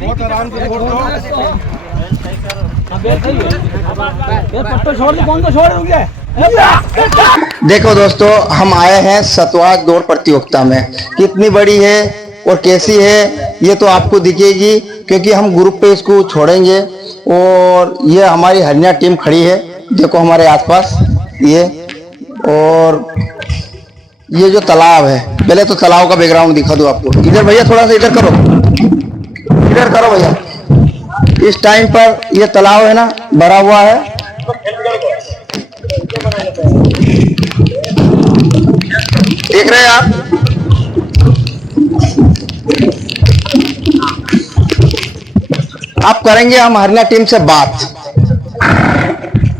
बहुत आराम से छोड़ दो। देखो दोस्तों, हम आए हैं सतवाज दौड़ प्रतियोगिता में। कितनी बड़ी है और कैसी है ये तो आपको दिखेगी, क्योंकि हम ग्रुप पे इसको छोड़ेंगे। और ये हमारी हरियाणा टीम खड़ी है, देखो हमारे आसपास ये। और ये जो तालाब है, पहले तो तालाब का बैकग्राउंड दिखा दूं आपको। इधर भैया थोड़ा सा इधर करो भैया। इस टाइम पर ये तालाब है ना, भरा हुआ है। देख रहे हैं आप? आप करेंगे हम हरियाणा टीम से बात।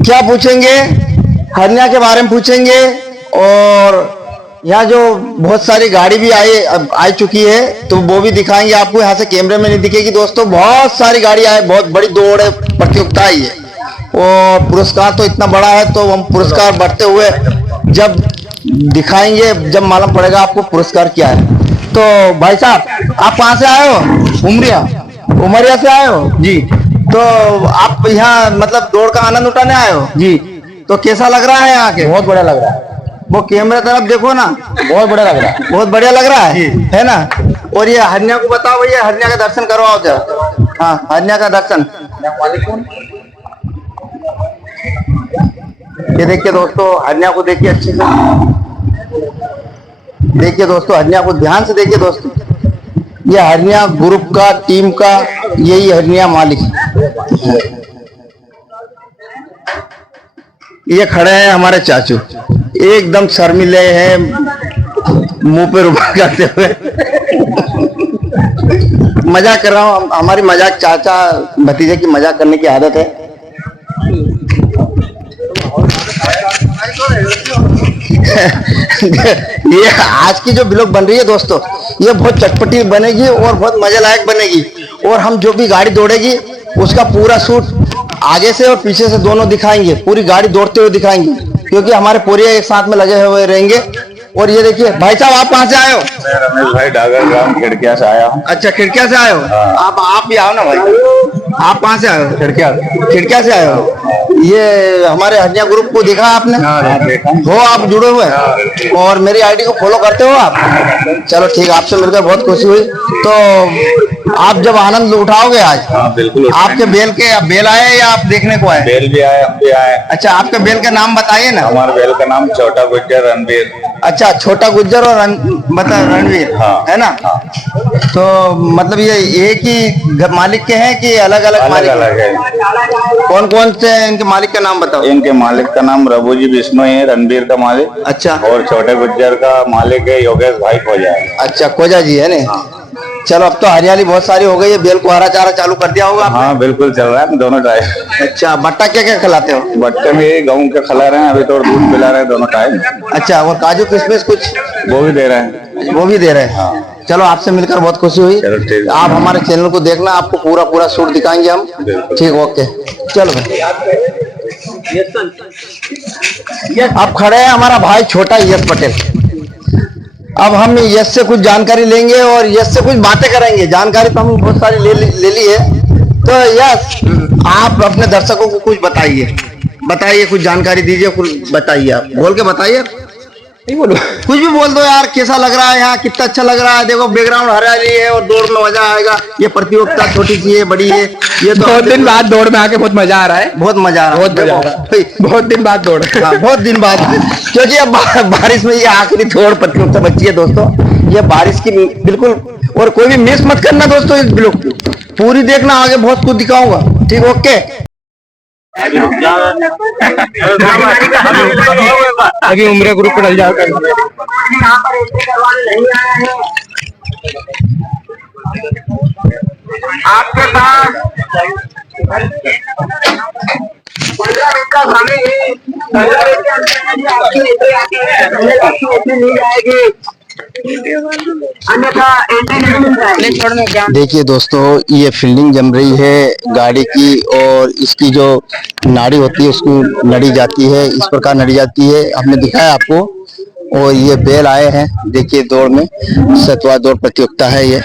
क्या पूछेंगे? हरियाणा के बारे में पूछेंगे। और यहाँ जो बहुत सारी गाड़ी भी आ चुकी है, तो वो भी दिखाएंगे आपको। यहाँ से कैमरे में नहीं दिखेगी दोस्तों। बहुत सारी गाड़ी आए, बहुत बड़ी दौड़ है, प्रतियोगिता है ये। और पुरस्कार तो इतना बड़ा है, तो हम पुरस्कार बढ़ते हुए जब दिखाएंगे, जब मालूम पड़ेगा आपको पुरस्कार क्या है। तो भाई साहब, आप कहाँ से आए हो? उमरिया से आए हो जी। तो आप यहाँ मतलब दौड़ का आनंद उठाने आए हो जी। तो कैसा लग रहा है यहाँ के? बहुत बढ़िया लग रहा है। वो कैमरा तरफ देखो ना, बहुत बढ़िया लग रहा है। बहुत बढ़िया लग रहा है ना। और ये हरियाणा को बताओ भैया, हरियाणा का दर्शन करवाओ जरा। हाँ, हरियाणा का दर्शन। ये देखिए दोस्तों, हरियाणा को देखिए अच्छे से। देखिए दोस्तों, हरियाणा को ध्यान से देखिए दोस्तों। ये हरियाणा ग्रुप का, टीम का, यही हरियाणा मालिक। ये खड़े हैं हमारे चाचू, एकदम शर्मिले हैं, मुंह पे रुमाल करते हुए। मजाक कर रहा हूँ, हमारी मजाक, चाचा भतीजे की मजाक करने की आदत है। ये आज की जो ब्लॉग बन रही है दोस्तों, ये बहुत चटपटी बनेगी और बहुत मजा लायक बनेगी। और हम जो भी गाड़ी दौड़ेगी उसका पूरा शूट आगे से और पीछे से दोनों दिखाएंगे, पूरी गाड़ी दौड़ते हुए दिखाएंगे, क्योंकि हमारे पूरे एक साथ में लगे हुए रहेंगे। और ये देखिए भाई साहब, आप कहाँ से आए हो? मैं रमेश भाई डागर ग्राम खिड़किया से आया हूँ। अच्छा, खिड़किया से आए हो? आप भी आओ ना भाई। आप कहाँ से आए हो? खिड़किया से आए हो। ये हमारे हरियाणा ग्रुप को देखा आपने? देखा हो, आप जुड़े हुए हैं और मेरी आईडी को फॉलो करते हो आप? चलो ठीक है, आपसे मिलकर बहुत खुशी हुई। तो आप जब आनंद उठाओगे आज? बिल्कुल। आपके बेल आए या आप देखने को आए? बेल भी आए, हम भी आए। अच्छा, आपके बेल का नाम बताइए ना। हमारे बेल का नाम छोटा गुज्जर रणवीर। अच्छा, छोटा गुज्जर और रणवीर, हाँ, है ना। हाँ। तो मतलब ये एक ही मालिक के हैं कि अलग अलग मालिक? अलग है। कौन कौन से इनके मालिक का नाम बताओ। इनके मालिक का नाम रघुजी विष्णु है, रणवीर का मालिक। अच्छा। और छोटे गुज्जर का मालिक है योगेश भाई खोजा। अच्छा, खोजा जी है ना। चलो, अब तो हरियाली बहुत सारी हो गई है, बेल को हरा चारा चालू कर दिया होगा? हाँ बिल्कुल, चल रहा है दोनों टाइम। अच्छा, बट्टा क्या क्या खिलाते हो? बट्टे में गेहूं के खिला रहे हैं अभी, तो दूध पिला रहे हैं दोनों टाइम। अच्छा, और काजू किशमिश कुछ? वो भी दे रहे हैं। वो भी दे रहे हैं। चलो, आपसे मिलकर बहुत खुशी हुई। आप हमारे चैनल को देखना, आपको पूरा शूट दिखाएंगे हम। ठीक, ओके, चलो भाई। अब खड़े हैं हमारा भाई छोटा यश पटेल। अब हम यश से कुछ जानकारी लेंगे और यश से कुछ बातें करेंगे। जानकारी तो हम बहुत सारी ले ली है। तो यश, आप अपने दर्शकों को कुछ बताइए, कुछ जानकारी दीजिए, कुछ बताइए। आप बोल के बताइए। नहीं बोलो, कुछ भी बोल दो यार। कैसा लग रहा है यहाँ? कितना अच्छा लग रहा है? देखो, बैकग्राउंड हरियाली है और दौड़ में मजा आएगा। ये प्रतियोगिता छोटी सी है, बड़ी है। ये तो बहुत दिन बाद दौड़ में आके बहुत मजा आ रहा है। बहुत मजा आ रहा है। बहुत दिन बाद दौड़। हाँ, बहुत दिन बाद, क्योंकि अब बारिश में ये आखिरी दौड़ प्रतियोगिता बची है दोस्तों। ये बारिश की बिल्कुल, और कोई भी मिस मत करना दोस्तों। इस ब्लॉग पूरी देखना, आगे बहुत कुछ दिखाऊंगा। ठीक, ओके। अभी उम्र ग्रुप पर डल जाओगे। आपके पास 15 मिनट का समय है। 15 मिनट के अंदर आपकी एंट्री नहीं जाएगी, अन्यथा एंट्री। देखिए दोस्तों, ये फील्डिंग जम रही है गाड़ी की, और इसकी जो नाड़ी होती है उसको नड़ी जाती है, इस प्रकार नड़ी जाती है। हमने दिखाया आपको। और ये बैल आए हैं, देखिए दौड़ में, सतवा दौड़ प्रतियोगिता है ये।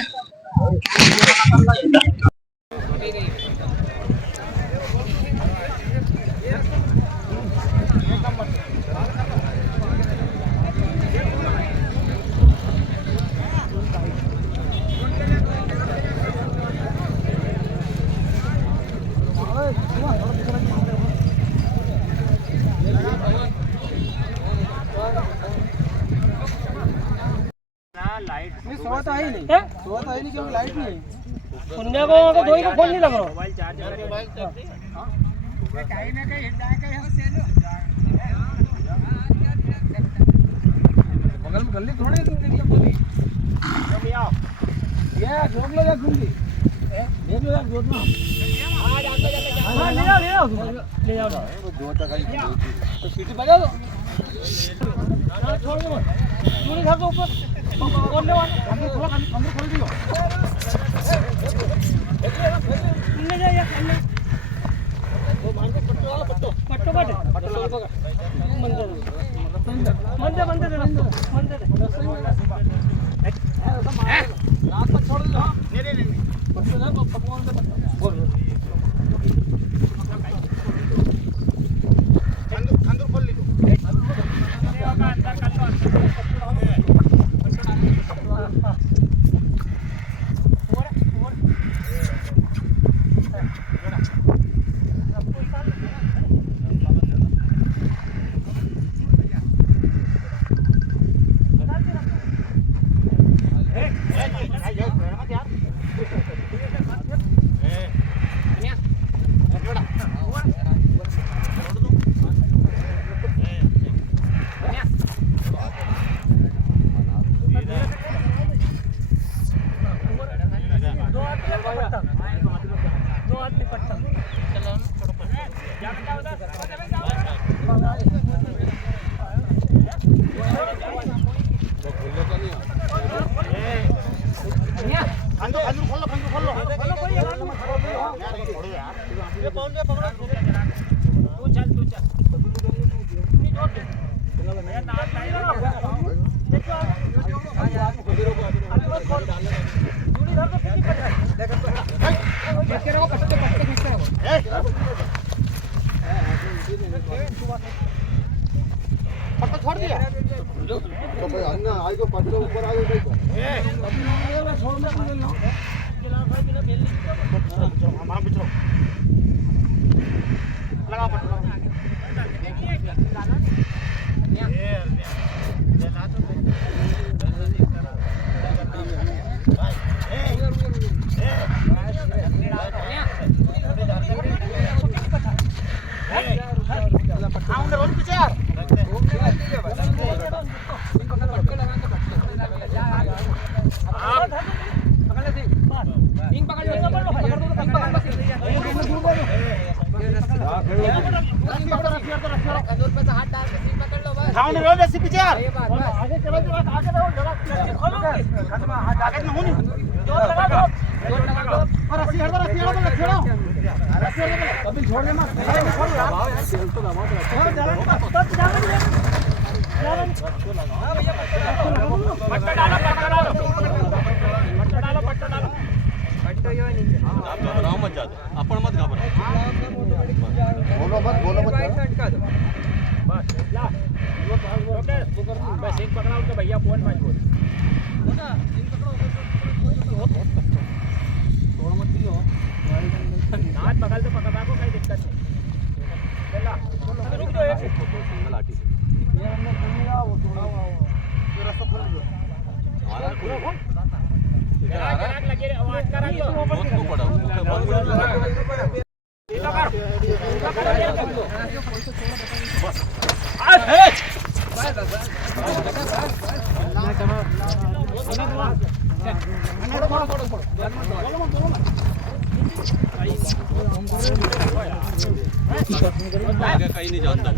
कहीं नहीं जानता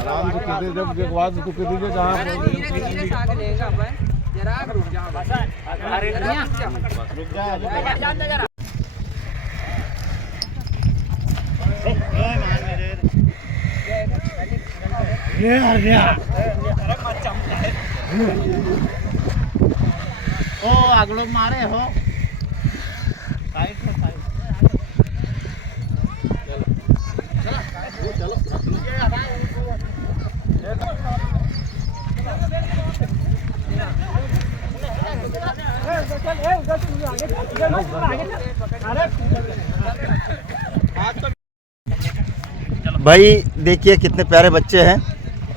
आराम से किसी जब के बाद तो किसी के जहाँ रुक जा भाई देखिए कितने प्यारे बच्चे हैं।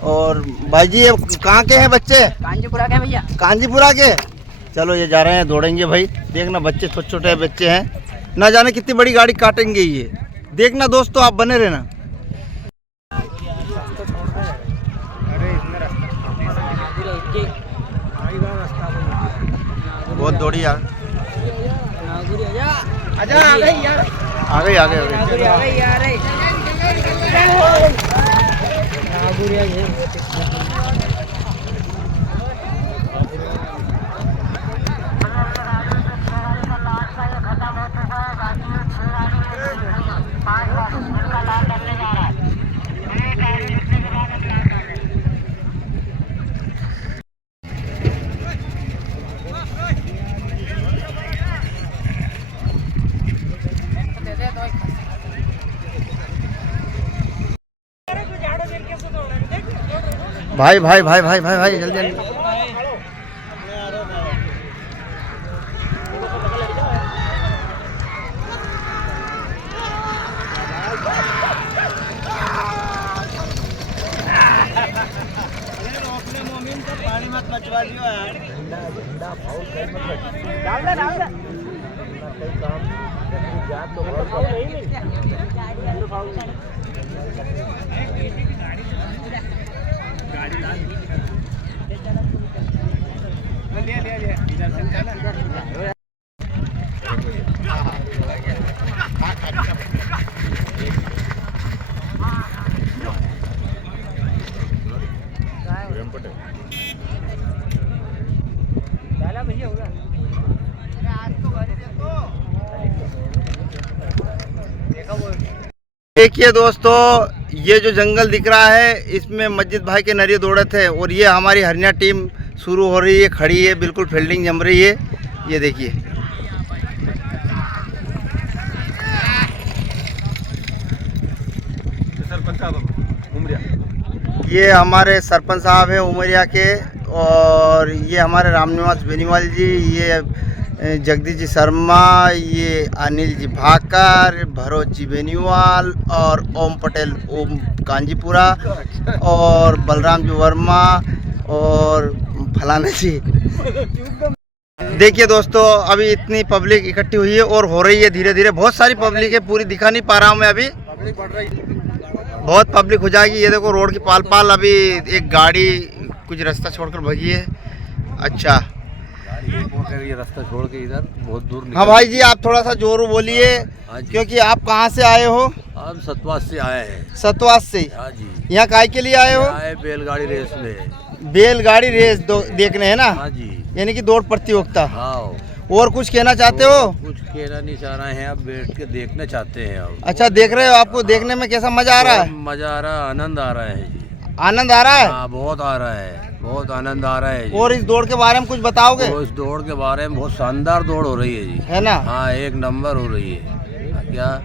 और भाई जी ये कहाँ के हैं बच्चे? कांजीपुरा के भैया। कांजीपुरा के। चलो ये जा रहे हैं, दौड़ेंगे भाई। देखना बच्चे छोटे छोटे बच्चे हैं, ना जाने कितनी बड़ी गाड़ी काटेंगे ये। देखना दोस्तों, आप बने रहना। बहुत दौड़ी यार। आ गई आ गई। भाई भाई भाई भाई भाई भाई जल्दी जल्दी। देखिए दोस्तों, ये जो जंगल दिख रहा है इसमें मस्जिद भाई के नरिये दौड़े थे और ये हमारी हरियाणा टीम शुरू हो रही है, खड़ी है, बिल्कुल फील्डिंग जम रही है। ये देखिए सरपंच साहब उमरिया, ये हमारे सरपंच साहब हैं उमरिया के, और ये हमारे रामनिवास बेनीवाल जी, ये जगदीश जी शर्मा, ये अनिल जी भाकर, भरोज जी बेनीवाल और ओम पटेल ओम कांजीपुरा और बलराम जी वर्मा और फलाना जी। देखिए दोस्तों, अभी इतनी पब्लिक इकट्ठी हुई है और हो रही है धीरे धीरे। बहुत सारी पब्लिक है, पूरी दिखा नहीं पा रहा हूँ मैं अभी। बहुत पब्लिक हो जाएगी। ये देखो रोड की पाल पाल अभी एक गाड़ी कुछ रास्ता छोड़कर भगी है। अच्छा ये रास्ता छोड़ के इधर बहुत दूर हाँ भाई जी, आप थोड़ा सा जोर बोलिए, क्योंकि आप कहाँ से आए हो? हम सतवास से आए हैं। सतवास से? हाँ जी। यहाँ काय के लिए आए हो? आए बैलगाड़ी रेस में। बैलगाड़ी रेस देखने है ना? हाँ जी। यानी कि दौड़ प्रतियोगिता। हाँ। और कुछ कहना चाहते हो? कुछ कहना नहीं चाह रहे हैं, अब बैठ के देखना चाहते हैं। अब अच्छा देख रहे हो, आपको देखने में कैसा मजा आ रहा है? मजा आ रहा है, आनंद आ रहा है जी। आनंद आ रहा है? हाँ, बहुत आ रहा है, बहुत आनंद आ रहा है जी। और इस दौड़ के बारे में कुछ बताओगे? तो इस दौड़ के बारे में बहुत शानदार दौड़ हो रही है जी, है ना? हाँ, एक नंबर हो रही है। क्या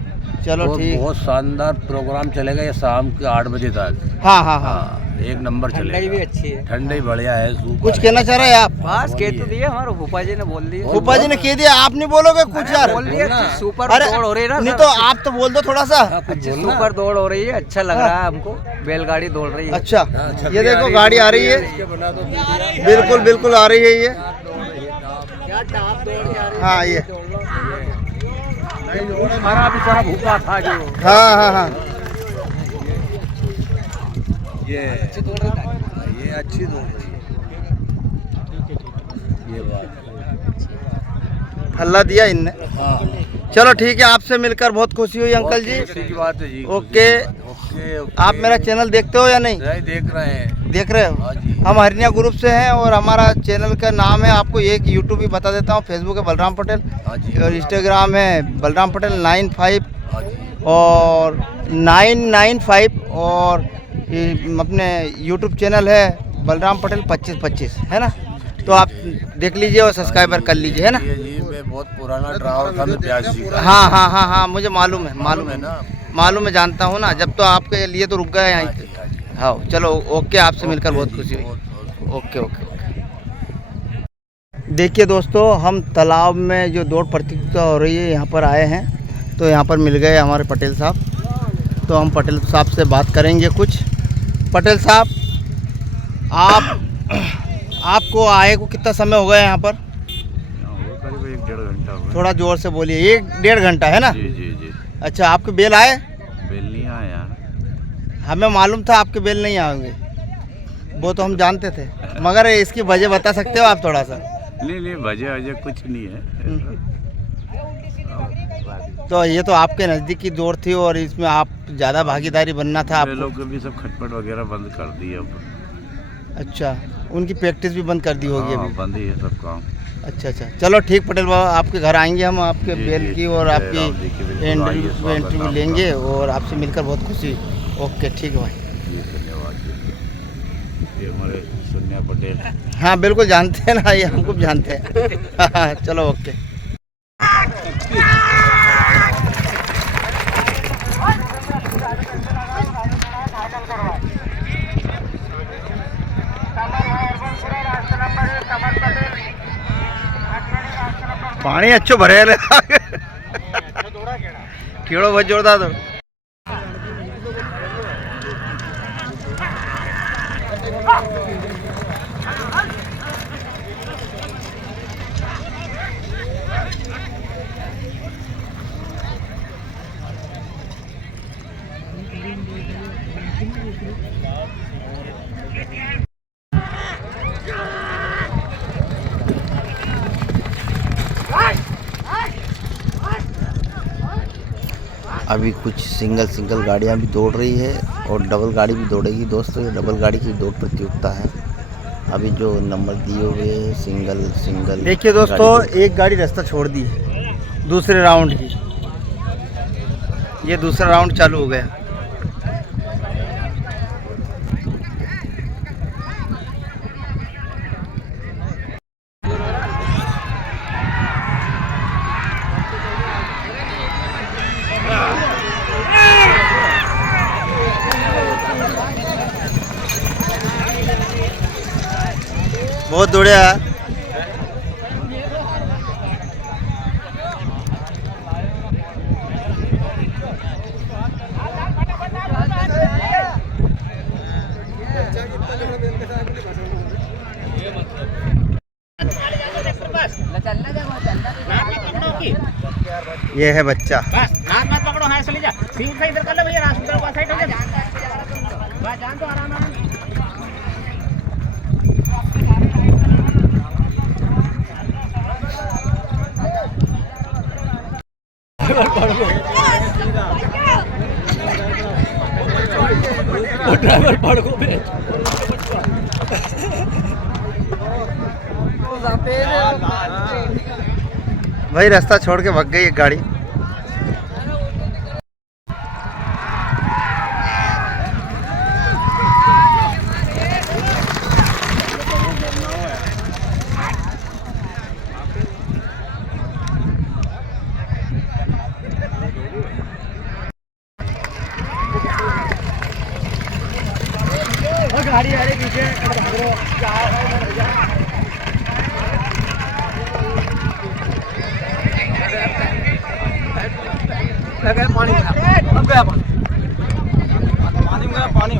चलो ठीक। बहुत शानदार प्रोग्राम चलेगा ये शाम के 8 बजे तक। हाँ हाँ हाँ, एक नंबर चलेगा। ठंडाई भी अच्छी है, ठंडाई बढ़िया है। कुछ कहना चाह रहे हैं आप? बस कह तो दिया, हमारे भूपा जी ने बोल दिया। फूफा जी ने कह दिया, आप नहीं बोलोगे कुछ यार? बोल दिया, सुपर अरे दौड़ हो रही है ना नहीं सर। तो आप तो बोल दो थोड़ा सा। अच्छी सुपर दौड़ हो रही है, अच्छा लग रहा है हमको, बैलगाड़ी दौड़ रही है। अच्छा ये देखो गाड़ी आ रही है, बिल्कुल बिल्कुल आ रही है ये। हाँ ये हमारा बेचारा भूखा था जो। हाँ हाँ हाँ, ये अच्छी दौड़ रही है। ये बात हल्ला दिया इनने। हाँ। चलो ठीक है, आपसे मिलकर बहुत खुशी हुई अंकल जी। खुशी की बात है जी। ओके। ओके। आप मेरा चैनल देखते हो या नहीं? नहीं, देख रहे हैं। देख रहे हो? हाँ जी। हम हरियाणा ग्रुप से हैं और हमारा चैनल का नाम है, आपको एक यूट्यूब भी बता देता हूँ, फेसबुक है बलराम पटेल हाँ जी। और इंस्टाग्राम है बलराम पटेल 95 हाँ जी। और 995 और ये अपने यूट्यूब चैनल है बलराम पटेल 2525 है ना, तो आप देख लीजिए और सब्सक्राइबर कर लीजिए, है ना। ये मैं बहुत पुराना ड्राइवर था मैं प्याज जी का। हाँ हाँ हाँ हाँ, मुझे मालूम है, मालूम है ना, मालूम है, जानता हूँ ना। जब तो आपके लिए तो रुक गए यहाँ। हाँ चलो ओके, आपसे मिलकर बहुत खुशी हुई। Okay okay okay. देखिए दोस्तों, हम तालाब में जो दौड़ प्रतियोगिता हो रही है यहाँ पर आए हैं, तो यहाँ पर मिल गए हमारे पटेल साहब। तो हम पटेल साहब से बात करेंगे कुछ। पटेल साहब, आपको आए को कितना समय हो गया यहाँ पर? करीब 1-1.5 घंटा हुआ। थोड़ा जोर से बोलिए। 1-1.5 घंटा है ना? जी जी जी। अच्छा, आपके बेल आए? बेल नहीं आया यार। हमें मालूम था आपके बेल नहीं आएंगे, वो तो हम जानते थे, मगर इसकी वजह बता सकते हो आप थोड़ा सा? नहीं वजह कुछ नहीं है। तो ये तो आपके नज़दीक की दौड़ थी और इसमें आप ज़्यादा भागीदारी बनना था आपको। लोग भी सब खटपट वगैरह बंद कर दिए अब। अच्छा, उनकी प्रैक्टिस भी बंद कर दी होगी अभी? बंद ही है सब काम। अच्छा, चलो ठीक पटेल बाबा, आपके घर आएंगे हम, आपके बेल की और आपकी इंटरव्यू लेंगे और आपसे मिलकर बहुत खुशी। ओके ठीक है भाई। जी धन्यवाद। ये हमारे सोनिया पटेल। हाँ बिल्कुल जानते हैं ना, ये हमको भी जानते हैं। चलो ओके। पानी अच्छो भरे कीड़ो बहुत जोरदार तो। अभी कुछ सिंगल गाड़ियां भी दौड़ रही है और डबल गाड़ी भी दौड़ेगी दोस्तों। ये डबल गाड़ी की दौड़ प्रतियोगिता है। अभी जो नंबर दिए हुए हैं सिंगल। देखिए दोस्तों, एक गाड़ी रास्ता छोड़ दी है दूसरे राउंड की। ये दूसरा राउंड चालू हो गया। बहुत दौड़िया। ये है बच्चा। हाथ मत पकड़ो, हाथ चले जा, सीट से इधर कर ले भैया, रास्ते का साइड हो जा, जान तो आराम आराम। ड्राइवर पड़ गो भाई, रास्ता छोड़ के भाग गई एक गाड़ी। गाड़ी आ रही पीछे, भाग रहे हो। पानी अब गया, पानी में गया पानी।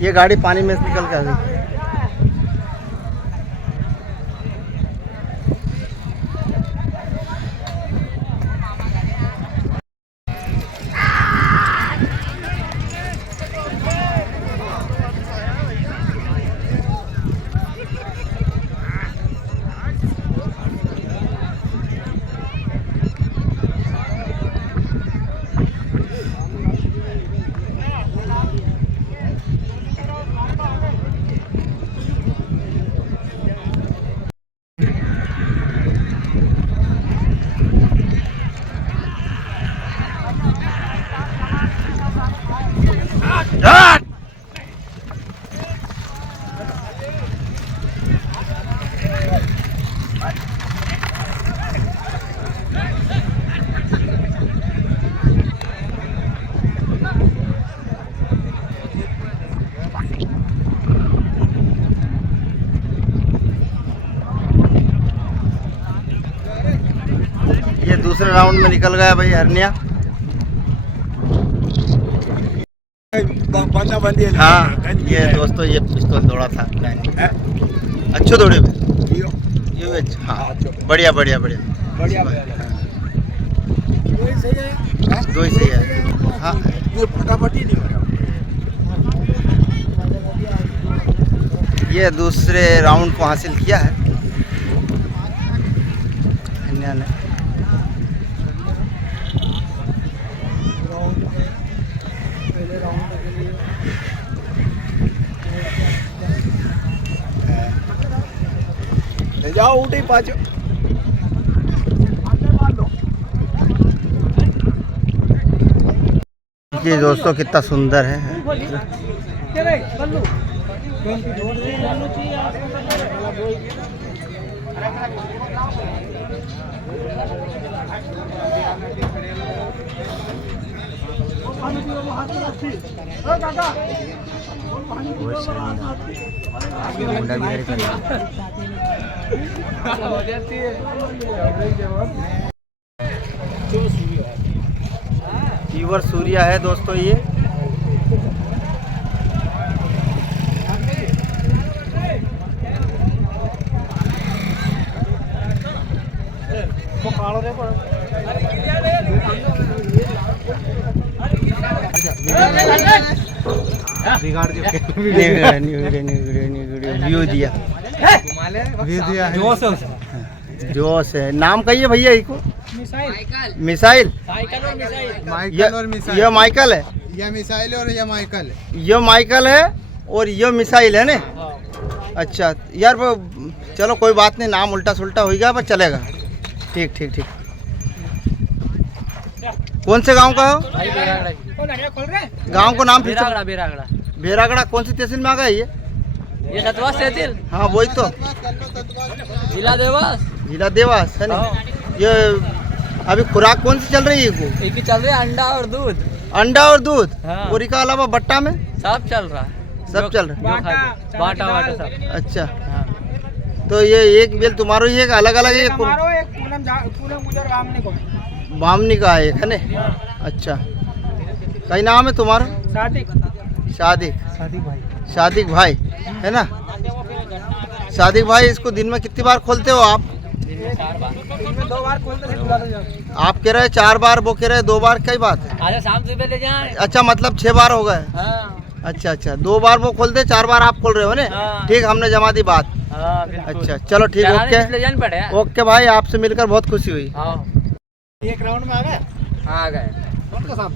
ये गाड़ी पानी में से निकल के आ गई। दूसरे राउंड में निकल गया भाई हरनिया। हाँ ये दोस्तों ये पिस्तौल दौड़ा था अच्छो दौड़े ये अच्छा हाँ बढ़िया बढ़िया बढ़िया दो ही सही है हाँ फटाफट ही नहीं। ये दूसरे राउंड को हासिल किया है हरनिया ने। जाओ उठे पाँच ये दोस्तों कितना सुंदर है। फीवर सूर्या है दोस्तों ये। व्यू दिया जोश है। नाम कहिए भैया इसको। मिसाइल ये माइकल है। ये मिसाइल और ये माइकल है। ये माइकल है और ये मिसाइल है ना। अच्छा यार वो चलो कोई बात नहीं नाम उल्टा सुल्टा होगा पर चलेगा। ठीक ठीक ठीक। कौन से गांव का हो? गांव को नाम बेरागड़ा कौन सी तहसील में आ गया ये सतवास तहसील। हाँ वही तो जिला देवास है ना। ये अभी खुराक कौन सी चल रही है इसको? एक ही चल रहा है अंडा और दूध। अंडा और दूध हाँ। और इसके अलावा बट्टा में सब चल रहा है। सब चल रहा है। बाटा वाटा सब। अच्छा तो ये एक बेल तुम्हारो ही है अलग अलग है? बामनी का है है ना। अच्छा कई नाम है तुम्हारा? शादिक भाई है ना। शादिक भाई इसको दिन में कितनी बार खोलते हो आप? आप कह रहे 4 बार वो कह रहे 2 बार। कई बात है? आज शाम सुबह ले जाए। अच्छा मतलब 6 बार हो गए। हाँ। अच्छा अच्छा 2 बार वो खोलते 4 बार आप खोल रहे हो ना। हाँ। ठीक हमने जमा दी बात। हाँ, अच्छा चलो ठीक ओके ओके भाई आपसे मिलकर बहुत खुशी हुई। एक राउंड में आ गए। आ गए कौन का साथ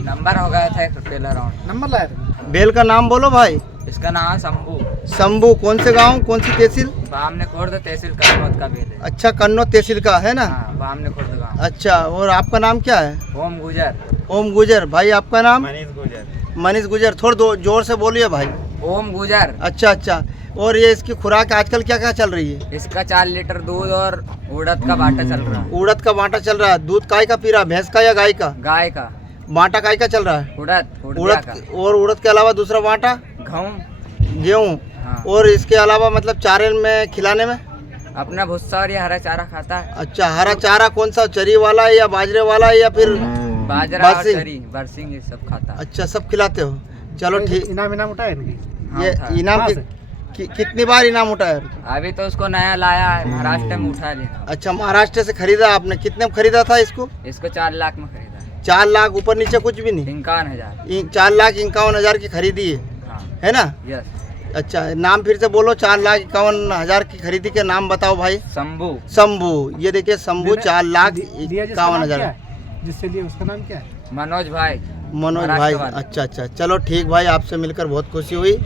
नंबर हो गया था पहला राउंड। नंबर लाया था। बेल का नाम बोलो भाई। इसका नाम है शंभू। शंभू कौन से गांव कौन सी तहसील? बामने खुर्द तहसील कन्नौज का बेल है। अच्छा कन्नौज तहसील का है ना। हाँ, बामने खुर्द गाँव। अच्छा और आपका नाम क्या है? ओम गुजर। ओम गुजर। भाई आपका नाम? मनीष गुजर। थोड़ा जोर से बोलिए भाई। ओम गुजर। अच्छा अच्छा और ये इसकी खुराक आजकल क्या क्या चल रही है? इसका 4 लीटर दूध और उड़द का बाटा चल रहा है। उड़द का बाटा चल रहा है। दूध काय का पी रहा? भैंस का या गाय का? गाय का। बाटा काय का चल रहा है? उड़द और उड़द के अलावा दूसरा बाटा गेहूँ। हाँ। और इसके अलावा मतलब चारे में खिलाने में अपना भुस्सा और ये हरा चारा खाता है। अच्छा हरा चारा कौन सा? चरी वाला है या बाजरे वाला है या फिर बाजरा और चरी बरसिंग ये सब खाता है। अच्छा सब खिलाते हो। चलो ठीक। इनाम उठाए ये इनाम कितनी बार इनाम उठाया? अभी तो उसको नया लाया है महाराष्ट्र में उठा लिया। अच्छा महाराष्ट्र से खरीदा आपने। कितने में खरीदा था इसको? इसको 4 लाख में खरीदा। 4 लाख ऊपर नीचे कुछ भी नहीं? 51,000। 4,51,000 की खरीदी है। हाँ। है ना। यस। अच्छा नाम फिर से बोलो। 4,51,000 की खरीदी के नाम बताओ भाई। शंभू। ये देखिए शंभू 4,51,000। जिससे लिए उसका नाम क्या है? मनोज भाई। अच्छा अच्छा चलो ठीक भाई आपसे मिलकर बहुत खुशी हुई।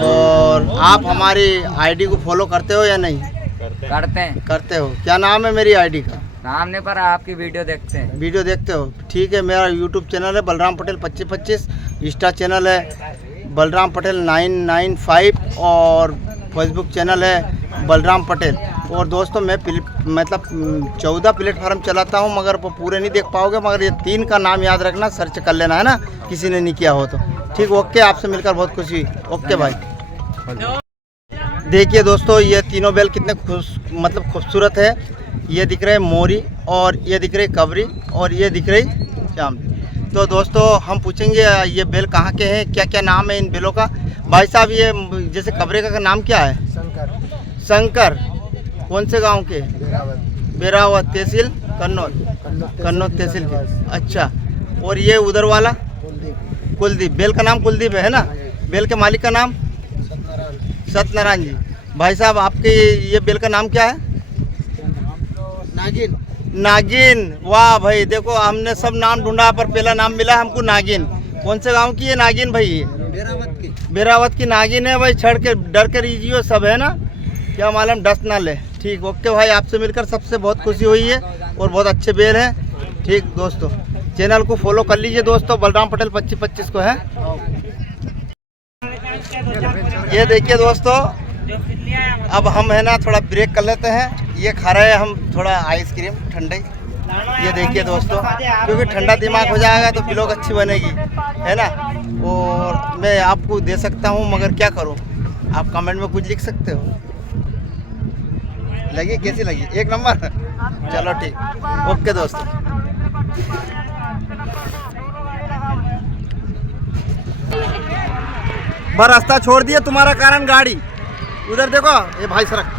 और आप हमारी आईडी को फॉलो करते हो या नहीं? करते हो। क्या नाम है मेरी आईडी का? नाम नहीं पर आपकी वीडियो देखते हैं। वीडियो देखते हो। ठीक है मेरा यूट्यूब चैनल है बलराम पटेल 2525। इंस्टा चैनल है बलराम पटेल 995 और फेसबुक चैनल है बलराम पटेल। और दोस्तों मैं मतलब 14 प्लेटफार्म चलाता हूं मगर वो पूरे नहीं देख पाओगे मगर ये 3 का नाम याद रखना सर्च कर लेना है ना किसी ने नहीं किया हो तो। ठीक ओके आपसे मिलकर बहुत खुशी। ओके भाई। देखिए दोस्तों ये तीनों बैल कितने मतलब खूबसूरत है। ये दिख रहे हैं मोरी और ये दिख रही कबरी और ये दिख रही शामली। तो दोस्तों हम पूछेंगे ये बेल कहाँ के हैं, क्या क्या नाम है इन बेलों का। भाई साहब ये जैसे कबरे का नाम क्या है? शंकर। कौन से गांव के? बेरावत तहसील कन्नौज तहसील के। अच्छा, और ये उधर वाला कुलदीप। बेल का नाम कुलदीप है ना? बेल के मालिक का नाम सत्यनारायण जी। भाई साहब आपके ये बेल का नाम क्या है? नागिन। वाह भाई, देखो हमने सब नाम ढूंढा पर पहला नाम मिला हमको नागिन। कौन से गांव की है नागिन भाई? बेरावत की नागिन है भाई। छड़ के डर के रीजियो सब है ना, क्या मालूम डस्ट ना ले। ठीक, ओके भाई, आपसे मिलकर सबसे बहुत खुशी हुई है और बहुत अच्छे बेल हैं। ठीक दोस्तों, चैनल को फॉलो कर लीजिए दोस्तों, बलराम पटेल 2525 को है। ये देखिए दोस्तों, अब हम है ना थोड़ा ब्रेक कर लेते हैं। ये खा रहे हैं हम थोड़ा आइसक्रीम ठंडे। ये देखिए दोस्तों, क्योंकि ठंडा दिमाग हो जाएगा तो ब्लॉग अच्छी बनेगी, है ना। और मैं आपको दे सकता हूँ मगर क्या करूँ, आप कमेंट में कुछ लिख सकते हो। लगी कैसी लगी? एक नंबर। चलो ठीक, ओके दोस्तों। बस रास्ता छोड़ दिया तुम्हारा कारण गाड़ी। उधर देखो ये भाई सड़क।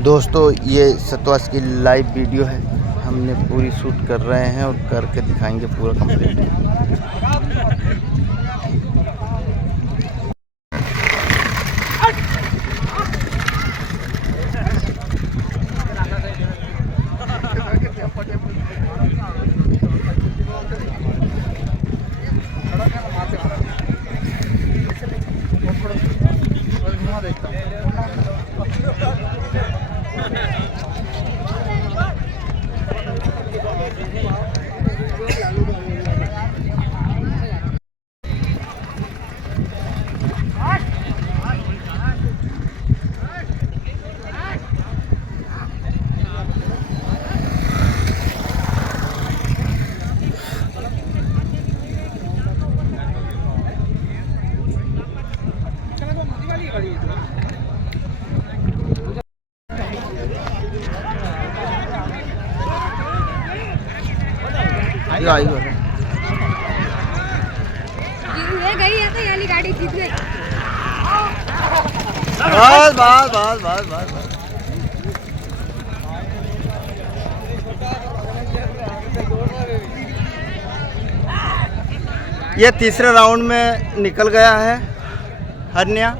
दोस्तों ये सतवास की लाइव वीडियो है, हमने पूरी शूट कर रहे हैं और करके दिखाएंगे पूरा कंप्लीट। ये गई है तो यानी गाड़ी जीत गई। बस बस बस बस बस बस। ये तीसरे राउंड में निकल गया है हरनिया।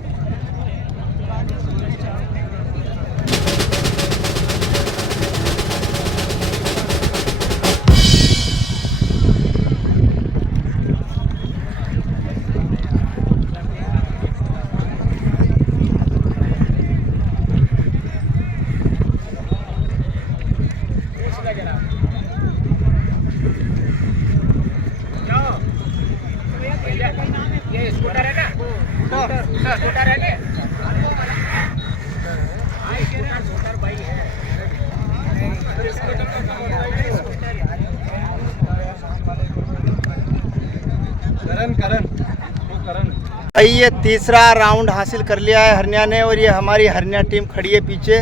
भाई ये तीसरा राउंड हासिल कर लिया है हरनिया ने, और ये हमारी हरनिया टीम खड़ी है पीछे।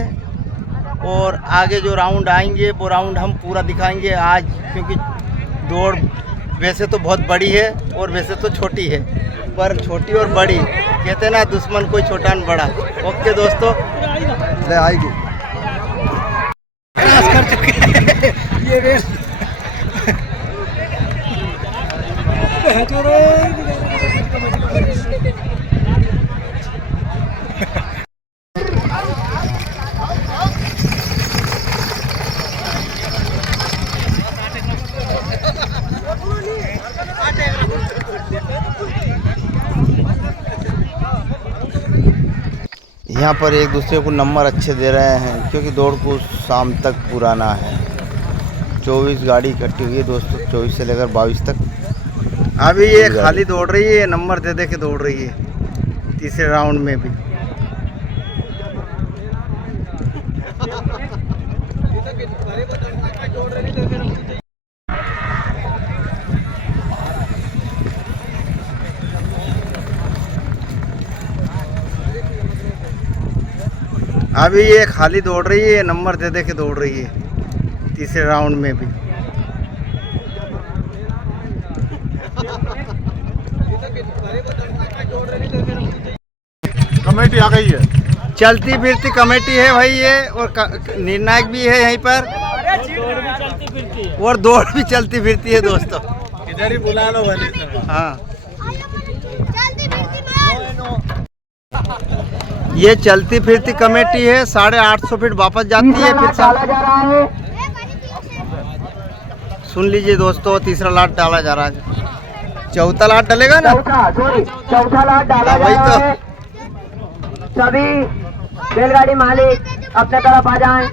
और आगे जो राउंड आएंगे वो राउंड हम पूरा दिखाएंगे आज, क्योंकि दौड़ वैसे तो बहुत बड़ी है और वैसे तो छोटी है, पर छोटी और बड़ी कहते हैं ना, दुश्मन कोई छोटा न बड़ा। ओके दोस्तों, ले आएगी कर चुके ये रेस यहाँ पर एक दूसरे को नंबर अच्छे दे रहे हैं, क्योंकि दौड़ को शाम तक पुराना है। 24 गाड़ी इकट्ठी हुई है दोस्तों, 24 से लेकर 22 तक। अभी ये खाली दौड़ रही है, नंबर दे दे के दौड़ रही है तीसरे राउंड में भी। अभी ये खाली दौड़ रही है, नंबर दे दे के दौड़ रही है तीसरे राउंड में भी। कमेटी आ गई है, चलती फिरती कमेटी है भाई ये, और निर्णायक भी है यहीं पर, और दौड़ भी चलती फिरती है दोस्तों। इधर ही बुला लो भले। हाँ, ये चलती फिरती कमेटी है, 850 फीट वापस जाती है फिर सुन लीजिए दोस्तों, तीसरा लाट डाला जा रहा है। चौथा लाट डलेगा ना, चौथा लाट डाला जा रहा है। सभी बैलगाड़ी मालिक अपने तरफ आ जाएं।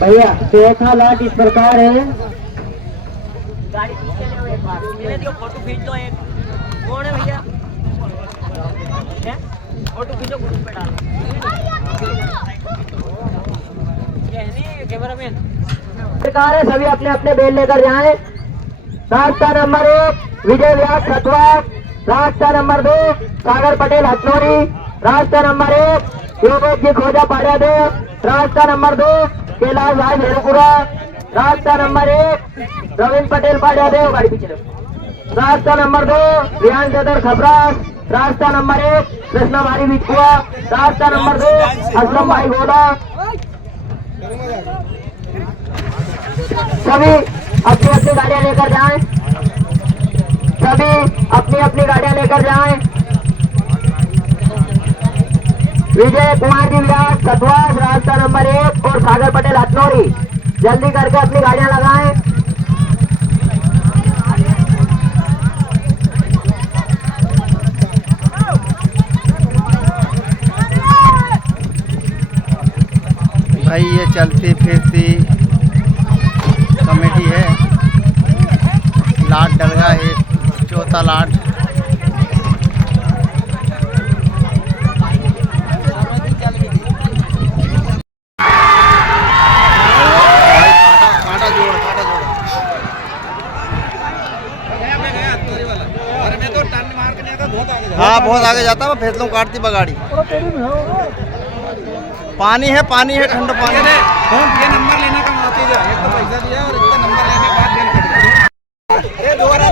भैया चौथा लाट इस प्रकार है। फोटो खींच लो एक। कौन है भैया? फोटो खींचो, ग्रुप पे डालो। कैमरामैन प्रकार है, सभी अपने अपने बेल लेकर जाएं। रास्ता नंबर 1 विजय व्यास खतवा, रास्ता नंबर 2 सागर पटेल हथनोरी, रास्ता नंबर 1 योगेश जी खोजा पाड़ियादेव, रास्ता नंबर 2 कैलाश भाई भेरुपुरा, रास्ता नंबर 1 रविंद्र पटेल पाड़ियादेव, गाड़ी पीछे रखो। रास्ता नंबर 2 रियान चौधर खबरास, रास्ता नंबर 1 कृष्णा भारी बिचुआ, रास्ता नंबर 2 असलम भाई गोला। सभी अपनी अपनी गाड़ियां लेकर जाएं, सभी अपनी अपनी गाड़ियां लेकर जाएं। विजय कुमार जी व्यास कटवास, रास्ता नंबर 1 और सागर पटेल हथनोरी, जल्दी करके अपनी गाड़ियां लगाएं। भाई ये चलती फिरती कमेटी है, लाट डलगा है, चौथा लाट। हाँ बहुत आगे जाता है, फेसलों काटती बगाड़ी। पानी है ठंडा पानी है। ये नंबर लेने का मौका है, एक तो पैसा दिया और इतना नंबर लेने के बाद गेम ये दोबारा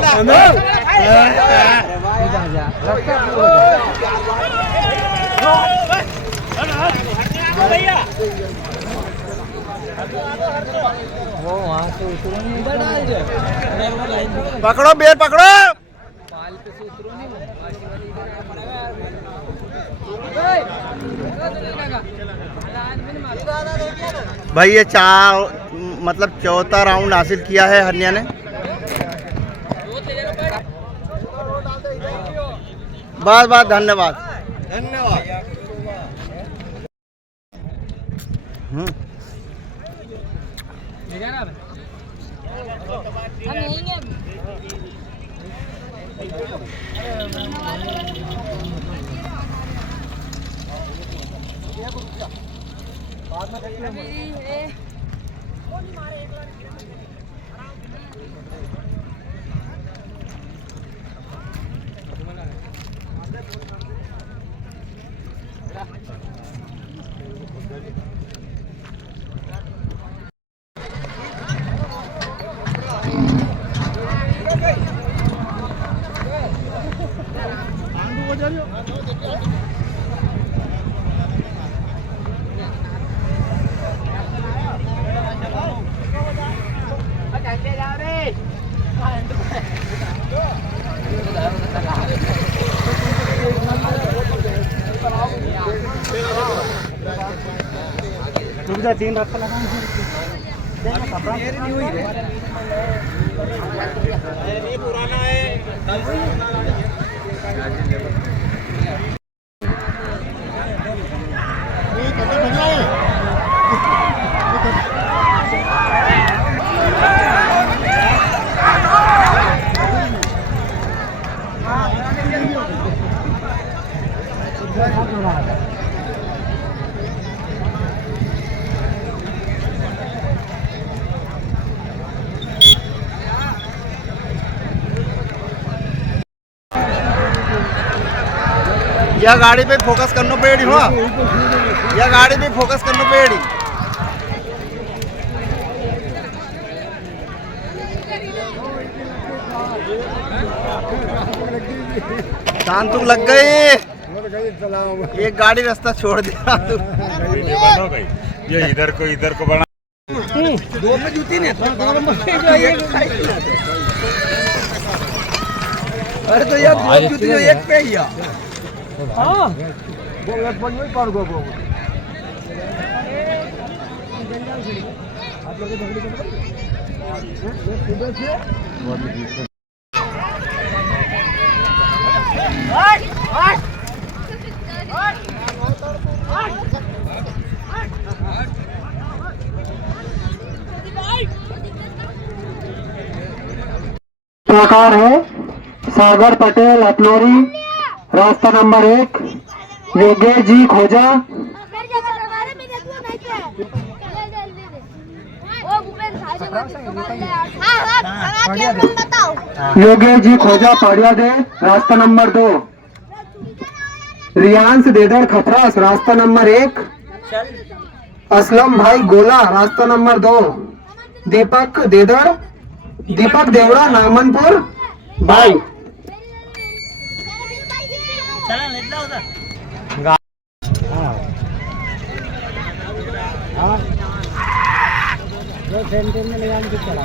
वो वहाँ से उतरो नहीं, इधर डाल दे। पकड़ो बेर पकड़ो। पाल पे से उतरो नहीं। भाई ये मतलब चौथा राउंड हासिल किया है हरनिया ने। बहुत बहुत धन्यवाद। हम यहीं हैं अभी है या गाड़ी पे फोकस करना पेड़ी हो, या गाड़ी पे फोकस करना पेड़ी शांत लग गई, एक गाड़ी रास्ता छोड़ दिया तू। ये इधर को बना दो में जूती नहीं अरे तो यार दो जूती जो एक पे ही हाँ वो एक बन में पड़ गो आप लोग सुबह से प्रकार है सागर पटेल अतलोरी, रास्ता नंबर 1, योगेश जी खोजा, योगेश जी खोजा पाड़िया दे, रास्ता नंबर 2, रियांश देदर खतरास, रास्ता नंबर 1, असलम भाई गोला, रास्ता नंबर 2, दीपक देवड़ा नामनपुर भाई। जो सेंटर में ले जाने की चला